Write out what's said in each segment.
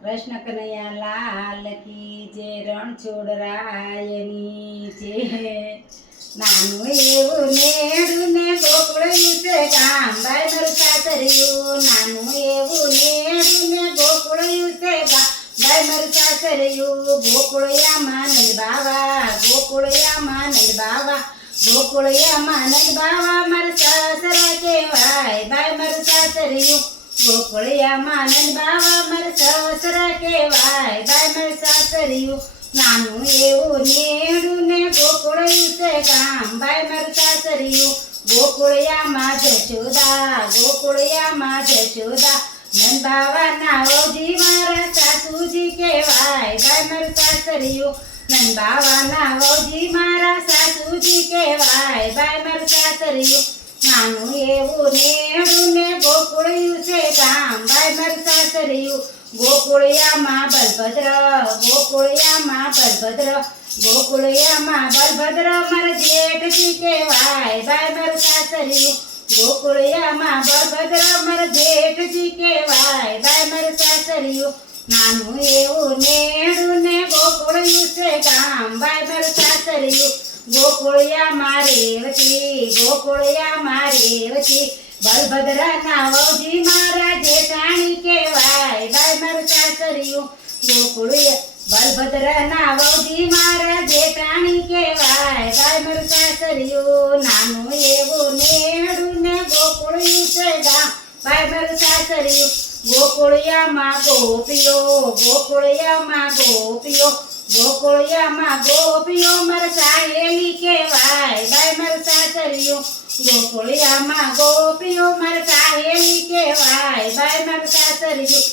કૃષ્ણ કનૈયા લાલ કી જે રણછોડરાયની જે નાનું એવું નેડું ને ગોકળ્યું છે ગામભાઈ મારું સાસરિયું નાનું એવું નેડું ને ગોકળ્યું છે ગામભાઈ મારું સાસરિયું ગોકળિયામાં નંદ બાવા ગોકળિયામાં નંદ બાવા ગોકળિયામાં નંદ બાવા મારું સાસરા કહેવાય બાઈ મારું સાસરિયું ગોકળિયામાં નંદ બાવા મારા સસરા કહેવાય બાઈ મારું સાસરિયું નાનું એવું નેડું ને ગોકળિયું છે ગામ બાઈ મારું સાસરિયું ગોકળિયામાં જશોદા ગોકળિયામાં જશોદા નંદ બાવા નાવજી મારા સાસુજી કહેવાય બાઈ મારું સાસરિયું નંદ બાવા નાવજી મારા સાસુજી કહેવાય બાઈ મારું સાસરિયું નાનું એવું નેડું ને ગોકળિયું છે ગામ બાઈ મારું સાસરિયું ગોકળિયામાં બલભદ્ર ગોકળિયામાં બલભદ્ર ગોકળિયામાં બલભદ્ર મારા જેઠજી કહેવાય બાઈ મારું સાસરિયું ગોકળિયામાં બલભદ્ર મારા જેઠજી કહેવાય બાઈ મારું સાસરિયું નાનું એવું નેડું ને ગોકળિયું છે ગામ બાઈ મારું સાસરિયું ગોકળિયામાં રેવતી ગોકળિયામાં રેવતી બલભદ્ર નાવજી મારા જેઠાણી કહેવાય બાઈ મારું સાસરિયું ગોકળિયા બલભદ્ર નાવજી મારા જેઠાણી કહેવાય બાઈ મારું સાસરિયું નાનું એવું નેડું ને ગોકળિયું છે ગામ બાઈ મારું સાસરિયું ગોકળિયામાં ગોપીઓ ગોકળિયામાં ગોપીઓ ગોકળિયામાં ગોપીઓ મારા સાહેલી કહેવાય બાઈ મારું સાસરિયું ગોકળિયામાં ગોપીઓ મારા સાહેલી કહેવાય બાઈ મારું સાસરિયું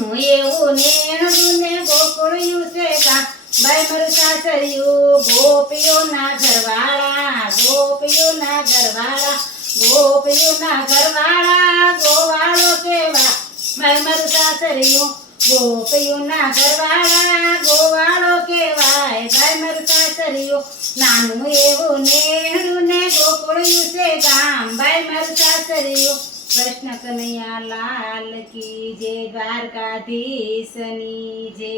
હું એવું નેણું ને ગોકળિયું છે ગામ બાઈ મારું સાસરિયું ગોપીઓના ઘરવાળા ગોપીઓના ઘરવાળા ગોપીઓના ઘરવાળા ગોવાળો કહેવાય બાઈ મારું સાસરિયું ગોપીઓના ઘરવાળા ગોવાળો કહેવાય બાઈ મારું સાસરિયું નાનું એવું નેણું ને ગોકળિયું છે ગામ બાઈ મારું સાસરિયું કૃષ્ણ કનૈયા લાલ કી જય દ્વારકાધીશની જય।